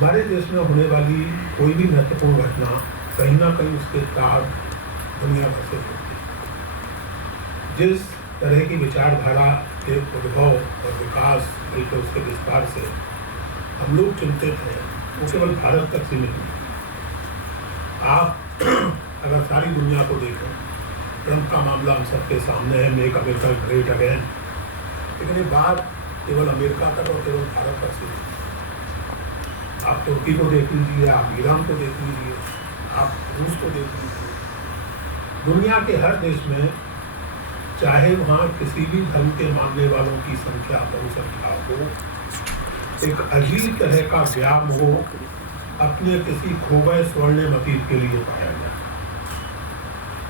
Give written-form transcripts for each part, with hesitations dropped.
हमारे देश में होने वाली कोई भी महत्वपूर्ण घटना कहीं ना कहीं उसके तार दुनिया भर से होती है। जिस तरह की विचारधारा के उद्भव और विकास बल्कि उसके विस्तार से हम लोग चिंतित हैं, वो केवल भारत तक सीमित नहीं। आप अगर सारी दुनिया को देखें, ट्रंप का मामला हम सबके सामने है, मेक अमेरिका ग्रेट अगेन, लेकिन ये बात केवल अमेरिका तक और केवल भारत तक सीमित नहीं। आप तुर्की को देख लीजिए, आप ईरान को देख लीजिए, आप रूस को देख लीजिए। दुनिया के हर देश में, चाहे वहाँ किसी भी धर्म के मानने वालों की संख्या बहुसंख्या हो, एक अजीब तरह का व्याम हो अपने किसी खो गए स्वर्णिम अतीत के लिए पाया जाए।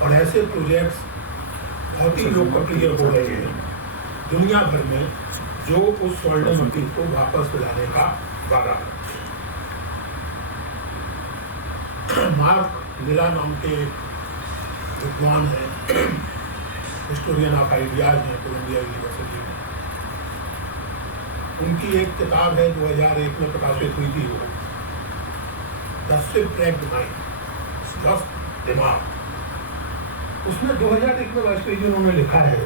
और ऐसे प्रोजेक्ट्स बहुत ही लोकप्रिय हो रहे हैं दुनिया भर में, जो उस स्वर्णिम अतीत को वापस लाने का वादा करते हैं। मार्क मिला नाम के विद्वान हैं, हिस्टोरियन ऑफ आइडियाज हैं कोलंबिया यूनिवर्सिटी में। उनकी एक किताब है 2001 में प्रकाशित हुई थी, वो द शिपरेक्ड माइंड, स्वस्थ दिमाग। उसमें 2001 में वाजपेयी जी उन्होंने लिखा है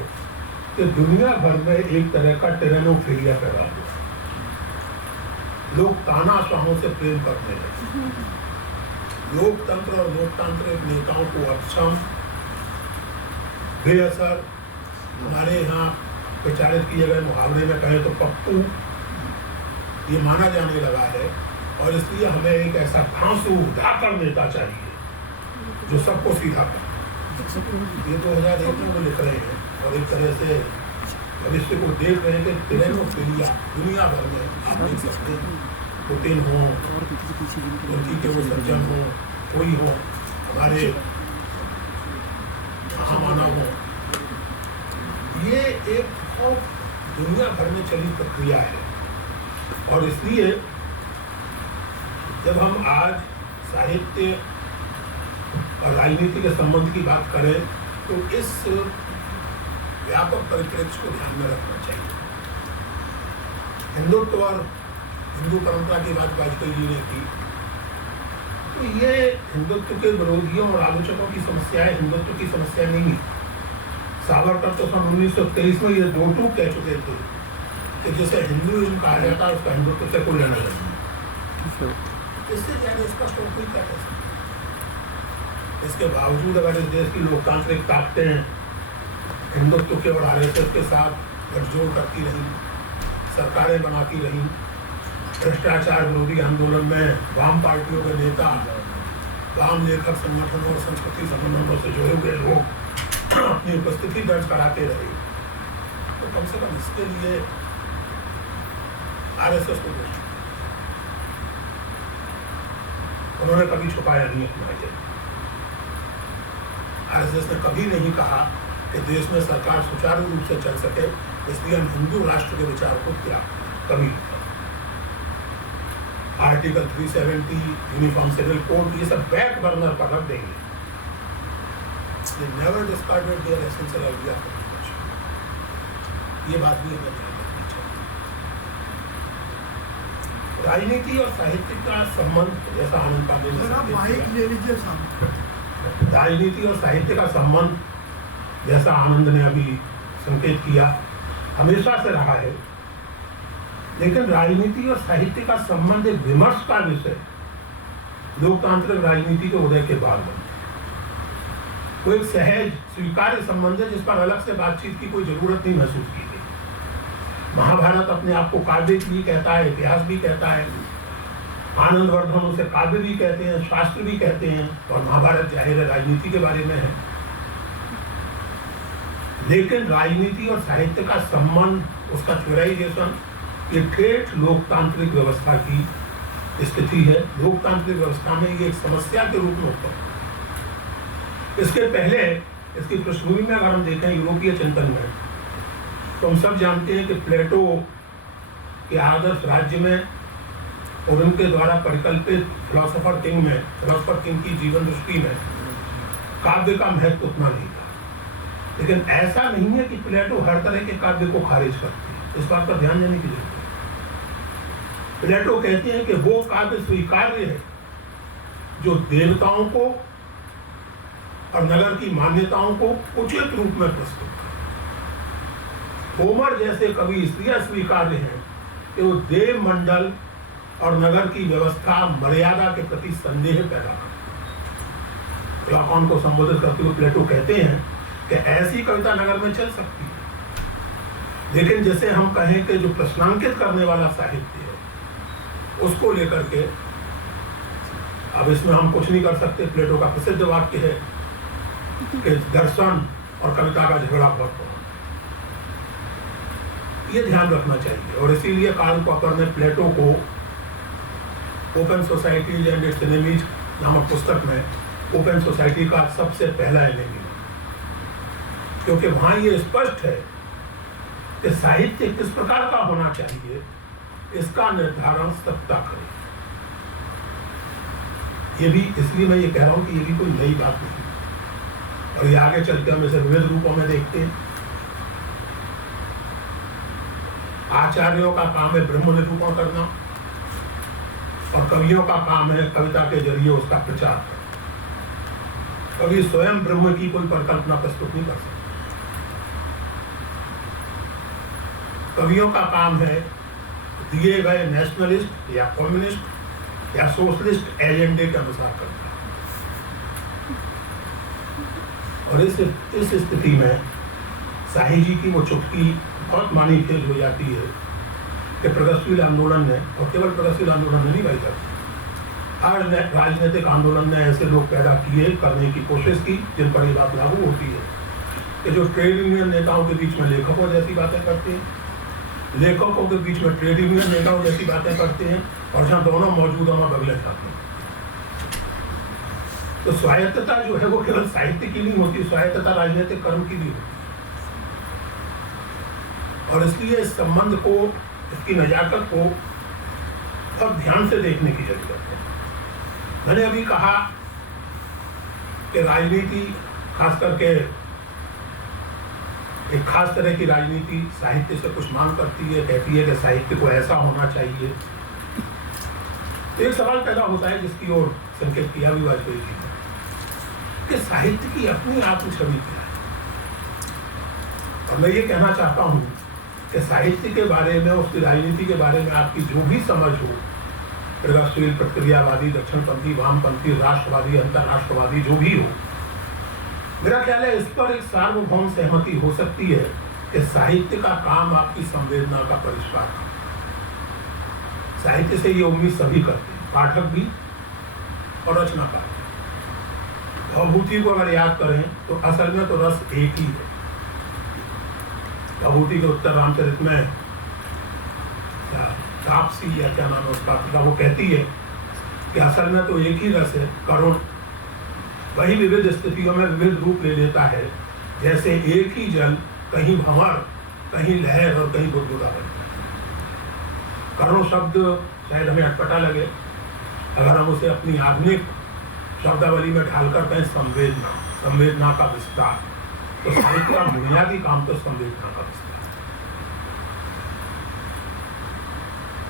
कि दुनिया भर में एक तरह का टिरेनोफिलिया पैदा हुआ। लोग तानाशाहों से प्रेम करने लगे। लोकतंत्र और लोकतांत्रिक नेताओं को अक्षम, बेअसर, हमारे यहाँ प्रचारित किए गए मुहावरे में कहें तो पप्पू, ये माना जाने लगा है। और इसलिए हमें एक ऐसा घांसू धाकड़ नेता चाहिए जो सबको सीधा करे। ये 2001 में वो लिख रहे हैं और एक तरह से भविष्य को देख रहे हैं कि टिरेनोफिलिया दुनिया भर में आप देख सकते हैं, पुतिन हो, तुर्की के वो सज्जन हो, कोई हो, हमारे महामानव हो, ये एक बहुत दुनिया भर में चली प्रक्रिया है। और इसलिए जब हम आज साहित्य और राजनीति के संबंध की बात करें तो इस व्यापक परिप्रेक्ष्य को ध्यान में रखना चाहिए। हिंदुत्व और हिंदू परंपरा की बात वाजपेयी जी ने की, तो ये हिंदुत्व के विरोधियों और आलोचकों की समस्या है, हिंदुत्व की समस्या नहीं है। सावरकर तो सन 1923 में ये दो टूक कह चुके थे कि जिसे हिंदुइज्म कहा जाता है उसका हिंदुत्व से कोई लेना नहीं। इससे ज्यादा स्पष्ट और कोई क्या कह सकता। इसके बावजूद अगर इस देश की लोकतांत्रिक ताकतें हिंदुत्व के और आरएसएस के साथ गठजोड़ करती रही, सरकारें बनाती रही, भ्रष्टाचार विरोधी आंदोलन में वाम पार्टियों के नेता, वाम लेखक संगठनों और संस्कृति संगठनों से जुड़े हुए लोग अपनी उपस्थिति दर्ज कराते रहे, तो कम से कम इसके लिए आरएसएस को दोष उन्होंने कभी छुपाया नहीं अपना एजेंडा। आरएसएस ने कभी नहीं कहा कि देश में सरकार सुचारू रूप से चल सके इसलिए हम हिंदू राष्ट्र के विचार को त्याग, कभी आर्टिकल 370, यूनिफॉर्म सिविल कोड, ये सब बैक बर्नर पर रख देंगे। They never discarded their essential idea for education. ये बात भी हमें ध्यान रखनी चाहिए। राजनीति और साहित्य का संबंध, जैसा आनंद पांडे ने राजनीति और साहित्य का संबंध, जैसा आनंद ने अभी संकेत किया, हमेशा से रहा है। लेकिन राजनीति और साहित्य का संबंध एक विमर्श का विषय लोकतांत्रिक राजनीति के उदय के बाद बना। वो एक सहज स्वीकार्य संबंध है जिस पर अलग से बातचीत की कोई जरूरत नहीं महसूस की गई। महाभारत अपने आप को काव्य भी कहता है, इतिहास भी कहता है, आनंदवर्धन उसे काव्य भी कहते हैं, शास्त्र भी कहते हैं, और महाभारत जाहिर है राजनीति के बारे में है। लेकिन राजनीति और साहित्य का संबंध, उसका थ्योराइजेशन, ये ठेठ लोकतांत्रिक व्यवस्था की स्थिति है। लोकतांत्रिक व्यवस्था में ये एक समस्या के रूप में होता है। इसके पहले इसकी पृष्ठभूमि में अगर हम देखें यूरोपीय चिंतन में, तो हम सब जानते हैं कि प्लेटो के आदर्श राज्य में और उनके द्वारा परिकल्पित फिलोसोफर किंग की जीवन दृष्टि में काव्य का महत्व उतना नहीं था। लेकिन ऐसा नहीं है कि प्लेटो हर तरह के काव्य को खारिज करती है, इस बात पर ध्यान देने की जरूरत है। प्लेटो कहते हैं कि वो काव्य स्वीकार्य है जो देवताओं को और नगर की मान्यताओं को उचित रूप में प्रस्तुत करे। होमर जैसे कवि इसलिए स्वीकार्य हैं कि वो देव मंडल और नगर की व्यवस्था मर्यादा के प्रति संदेह पैदा करते। प्लाटोन को संबोधित करते हुए प्लेटो कहते हैं कि ऐसी कविता नगर में चल सकती है, लेकिन जैसे हम कहें कि जो प्रश्नांकित करने वाला साहित्य है उसको लेकर के, अब इसमें हम कुछ नहीं कर सकते। प्लेटो का प्रसिद्ध वाक्य है कि दर्शन और कविता का झगड़ा बहुत बड़ा, ये ध्यान रखना चाहिए। और इसीलिए कार्ल पॉपर ने प्लेटो को open society and it's enemies नामक पुस्तक में ओपन सोसाइटी का सबसे पहला एनिमी, क्योंकि वहां ये स्पष्ट है कि साहित्य किस प्रकार का होना चाहिए इसका निर्धारण सत्ता करे। ये भी इसलिए मैं ये कह रहा हूं कि ये भी कोई नई बात नहीं, और ये आगे चलते हम इसे विविध रूपों में देखते हैं। आचार्यों का काम है ब्रह्म निरूपण करना और कवियों का काम है कविता के जरिए उसका प्रचार करना। कवि स्वयं ब्रह्म की कोई परिकल्पना प्रस्तुत नहीं कर सकता। कवियों का काम है दिए गए नेशनलिस्ट या कम्युनिस्ट या सोशलिस्ट एजेंडे के अनुसार करना। और इस स्थिति में शाही जी की वो चुटकी बहुत मानी फेल हो जाती है कि प्रगतिशील आंदोलन ने, और केवल प्रगतिशील आंदोलन ने नहीं भाई साहब, हर राजनीतिक आंदोलन ने ऐसे लोग पैदा किए, करने की कोशिश की जिन पर ये बात लागू होती है कि जो ट्रेड यूनियन नेताओं के बीच में लेखकों जैसी बातें करते हैं, लेखकों के बीच में ट्रेड यूनियन नेताओं जैसी बातें करते हैं, और जहाँ दोनों मौजूद हों बगले खाते हैं। तो स्वायत्तता जो है वो केवल साहित्य की नहीं होती, स्वायत्तता राजनीतिक कर्म की भी होती है। और इसलिए इस संबंध को, इसकी नजाकत को बहुत ध्यान से देखने की जरूरत है। मैंने अभी कहा कि राजनीति खास करके एक खास तरह की राजनीति साहित्य से कुछ मांग करती है, कहती है कि साहित्य को ऐसा होना चाहिए। एक सवाल पैदा होता है जिसकी ओर संकेत किया भी वाजपेयी जी ने कि साहित्य की अपनी आत्मछवि क्या है। और मैं ये कहना चाहता हूँ कि साहित्य के बारे में, उसकी राजनीति के बारे में आपकी जो भी समझ हो, प्रगतिशील, प्रतिक्रियावादी, दक्षिणपंथी, वामपंथी, राष्ट्रवादी, अंतर्राष्ट्रवादी, जो भी हो, मेरा ख्याल है इस पर एक सार्वभौम सहमति हो सकती है कि साहित्य का काम आपकी संवेदना का परिष्कार करना। साहित्य से ये उम्मीद सभी करते हैं, पाठक भी और रचनाकार भी। भवभूति को अगर याद करें तो असल में तो रस एक ही है। भवभूति के उत्तर रामचरित में तापसी या क्या नाम है उसका, वो कहती है कि असल में तो एक ही रस है, करुण। वही विविध स्थितियों में विविध रूप ले लेता है, जैसे एक ही जल कहीं भंवर, कहीं लहर और कहीं बुदबुदा बनता है। करुण शब्द शायद हमें अटपटा लगे, अगर हम उसे अपनी आधुनिक शब्दावली में ढालकर कहें संवेदना, संवेदना का विस्तार, तो साहित्य का बुनियादी काम तो संवेदना का विस्तार।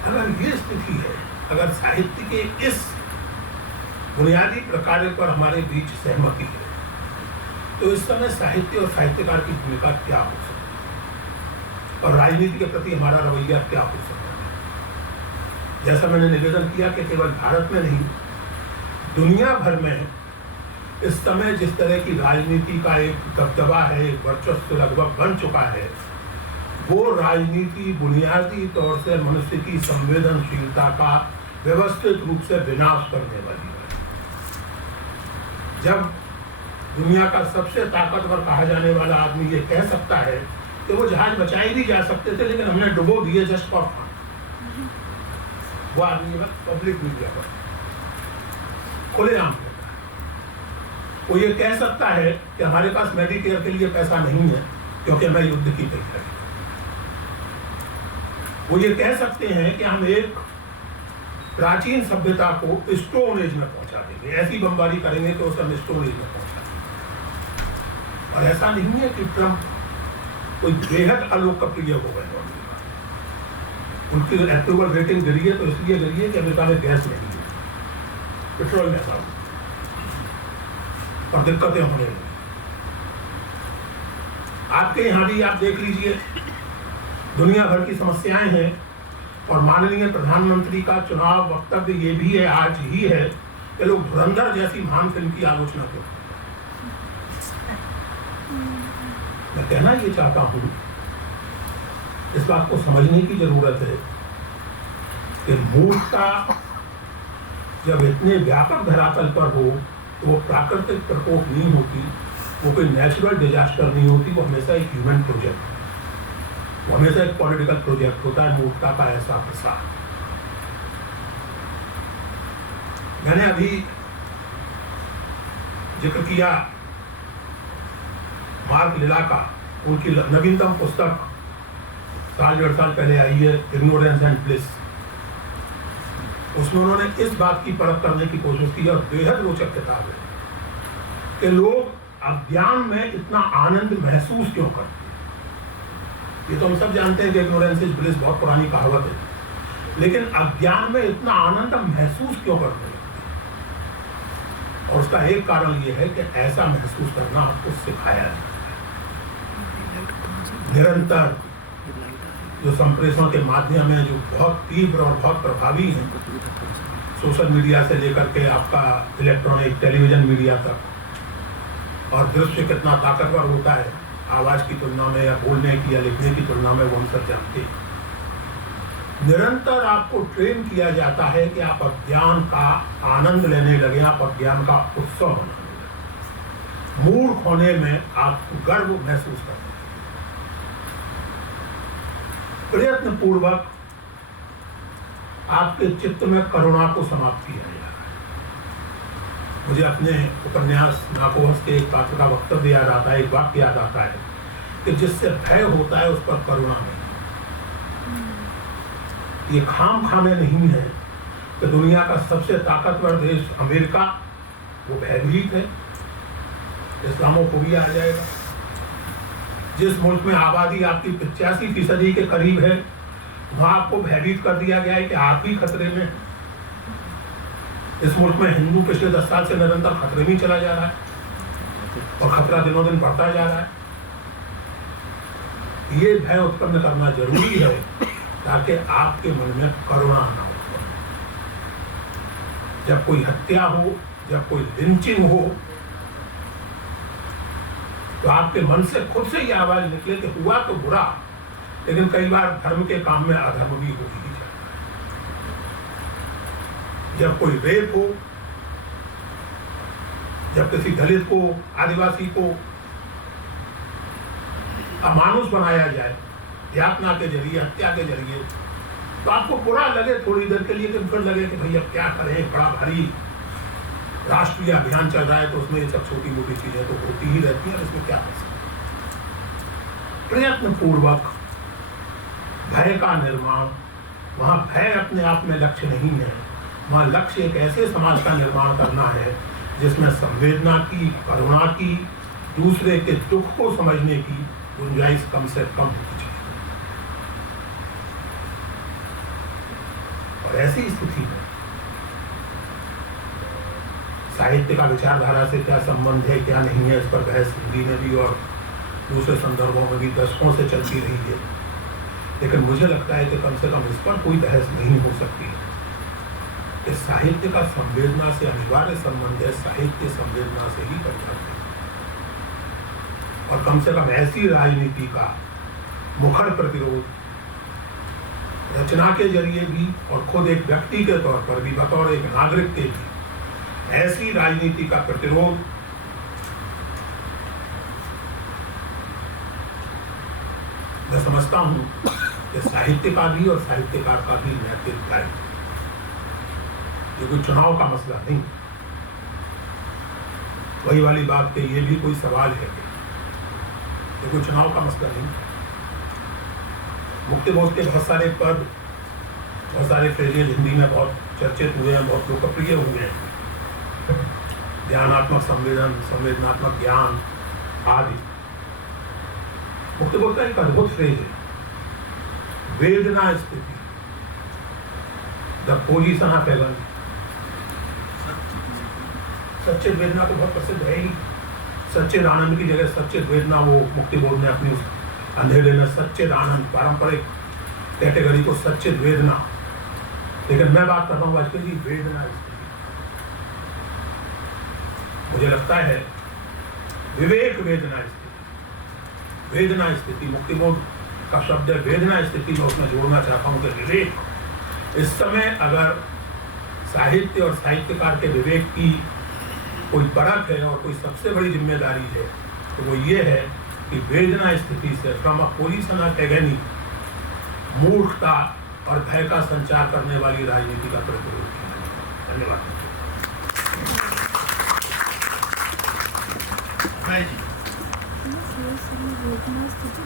अगर ये स्थिति है, अगर साहित्य के इस बुनियादी प्रकार पर हमारे बीच सहमति है, तो इस समय साहित्य और साहित्यकार की भूमिका क्या हो सकती है और राजनीति के प्रति हमारा रवैया क्या हो सकता है। जैसा मैंने निवेदन किया कि केवल भारत में नहीं, दुनिया भर में इस समय जिस तरह की राजनीति का एक दबदबा है, एक वर्चस्व लगभग बन चुका है, वो राजनीति बुनियादी तौर से मनुष्य की संवेदनशीलता का व्यवस्थित रूप से विनाश करने वाली है। जब दुनिया का सबसे ताकतवर कहा जाने वाला आदमी ये कह सकता है कि वो जहाज बचाए भी जा सकते थे लेकिन हमने डुबो दिए जस्ट फॉर फन, वो आदमी बस पब्लिक मीडिया पर खुलेआम कहता है। वो ये कह सकता है कि हमारे पास मेडिकेयर के लिए पैसा नहीं है क्योंकि हमें युद्ध की तैयारी। वो ये कह सकते हैं कि हम एक प्राचीन सभ्यता को स्टोन एज में पहुंचा देंगे, ऐसी बमबारी करेंगे कि उसे हम स्टोन एज में पहुंचा देंगे। और ऐसा नहीं है कि ट्रंप कोई बेहद अलोकप्रिय हो गए, उनकी अप्रूवल रेटिंग गिरी है तो इसलिए गिरी है कि अमेरिका में गैस नहीं है, पेट्रोल महंगा हो और दिक्कतें होने लगी। आपके यहाँ भी आप देख लीजिए, दुनिया भर की समस्याएं हैं और माननीय प्रधानमंत्री का चुनाव वक्तव्य ये भी है, आज ही है, कि लोग धुरंधर जैसी महान फिल्म की आलोचना क्यों। मैं कहना ये चाहता हूं, इस बात को समझने की जरूरत है कि मूर्खता जब इतने व्यापक धरातल पर हो तो वो प्राकृतिक प्रकोप नहीं होती, वो कोई नेचुरल डिजास्टर नहीं होती, वो हमेशा एक ह्यूमन प्रोजेक्ट, वो हमेशा एक पॉलिटिकल प्रोजेक्ट होता है, मूर्खता का ऐसा प्रसार। मैंने अभी जिक्र किया मार्क लिला का, उनकी नवीनतम पुस्तक साल 1.5 साल पहले आई है, इग्नोरेंस एंड ब्लिस। उसमें उन्होंने इस बात की परख करने की कोशिश की और बेहद रोचक किताब है कि लोग अज्ञान में इतना आनंद महसूस क्यों करते हैं। ये तो हम सब जानते हैं कि इग्नोरेंस इज ब्लिस बहुत पुरानी कहावत है, लेकिन अज्ञान में इतना आनंद हम महसूस क्यों करते हैं? और उसका एक कारण ये है कि ऐसा महसूस करना आपको सिखाया है। निरंतर जो संप्रेषण के माध्यम है, जो बहुत तीव्र और बहुत प्रभावी हैं, सोशल मीडिया से लेकर के आपका इलेक्ट्रॉनिक टेलीविजन मीडिया तक, और दृश्य कितना ताकतवर होता है आवाज की तुलना में या बोलने की या लिखने की तुलना में, वो हम सब जानते हैं। निरंतर आपको ट्रेन किया जाता है कि आप अज्ञान का आनंद लेने लगे, आप अज्ञान का उत्सव मनाने लगे, मूर्ख होने में आप गर्व महसूस करते हैं। प्रयत्न पूर्वक आपके चित्त में करुणा को समाप्त किया जा रहा है। मुझे अपने उपन्यास नाकोहस के एक पात्र का वक्तव्य याद आता है, एक वाक्य याद आता है कि जिससे भय होता है उस पर करुणा नहीं। ये खाम खामे नहीं है कि दुनिया का सबसे ताकतवर देश अमेरिका वो भयभीत है, इस्लामोफोबिया आ जाएगा। जिस मुल्क में आबादी आपकी 85% के करीब है, वहां आपको भयभीत कर दिया गया है कि आप भी खतरे में। इस मुल्क में हिंदू पिछले 10 साल से निरंतर खतरे में चला जा रहा है और खतरा दिनों दिन बढ़ता जा रहा है। ये भय उत्पन्न करना जरूरी है ताकि आपके मन में करुणा ना हो। जब कोई हत्या हो, जब कोई लिंचिंग हो, तो आपके मन से खुद से ये आवाज निकले कि हुआ तो बुरा, लेकिन कई बार धर्म के काम में अधर्म भी हो ही जाता है। जब कोई रेप हो, जब किसी दलित को, आदिवासी को अमानुष बनाया जाए यातना के जरिए, हत्या के जरिए, तो आपको बुरा लगे थोड़ी देर के लिए, लेकिन फिर लगे कि भैया क्या करें, बड़ा भारी राष्ट्रीय अभियान चल रहा है, तो उसमें ये सब छोटी मोटी चीजें तो होती ही रहती हैं, इसमें क्या कर सकते। प्रयत्न पूर्वक भय का निर्माण, वहां भय अपने आप में लक्ष्य नहीं है, वहां लक्ष्य एक ऐसे समाज का निर्माण करना है जिसमें संवेदना की, करुणा की, दूसरे के दुख को समझने की गुंजाइश कम से कम होती चाहिए। और ऐसी स्थिति में साहित्य का विचारधारा से क्या संबंध है, क्या नहीं है, इस पर बहस हिंदी में भी और दूसरे संदर्भों में भी दशकों से चलती रही है। लेकिन मुझे लगता है कि कम से कम इस पर कोई बहस नहीं हो सकती है कि साहित्य का संवेदना से अनिवार्य संबंध है, साहित्य संवेदना से ही करता है। और कम से कम ऐसी राजनीति का मुखर प्रतिरोध रचना के जरिए भी और खुद एक व्यक्ति के तौर पर भी, बतौर एक नागरिक के भी, ऐसी राजनीति का प्रतिरोध मैं समझता हूं कि साहित्य का भी और साहित्यकार का भी नैतिक दायित्व। ये कोई चुनाव का मसला नहीं, वही वाली बात कि ये भी कोई सवाल है, ये कोई चुनाव का मसला नहीं। मुक्तिबोध के बहुत सारे पद, बहुत सारे फ्रेजेज हिंदी में बहुत चर्चित हुए हैं, बहुत लोकप्रिय हुए हैं, ज्ञानात्मक संवेदन, संवेदनात्मक ज्ञान आदि। मुक्तिबोध का एक अद्भुत फ्रेज है, वेदना स्थिति द पोजीशन ऑफ हेवन। सच्चिद वेदना तो बहुत प्रसिद्ध है ही। सच्चिद आनंद की जगह सच्चिद वेदना वो मुक्ति बोर्ड ने अपनी उस अंधेरे में सच्चिद आनंद पारंपरिक कैटेगरी को सच्चिद वेदना, लेकिन मैं बात कर रहा हूँ वाजपेयी जी वेदना स्थिति। मुझे लगता है विवेक वेदना स्थिति, वेदना स्थिति मुक्ति बोर्ड का शब्द है वेदना स्थिति में, उसमें जोड़ना चाहता हूँ कि विवेक। इस समय अगर साहित्य और साहित्यकार के विवेक की कोई परख है और कोई सबसे बड़ी जिम्मेदारी है तो वो ये है कि वेदना स्थिति से from a position of agony मूर्खता और भय का संचार करने वाली राजनीति का प्रतिरोध किया। धन्यवाद। वेदना स्थिति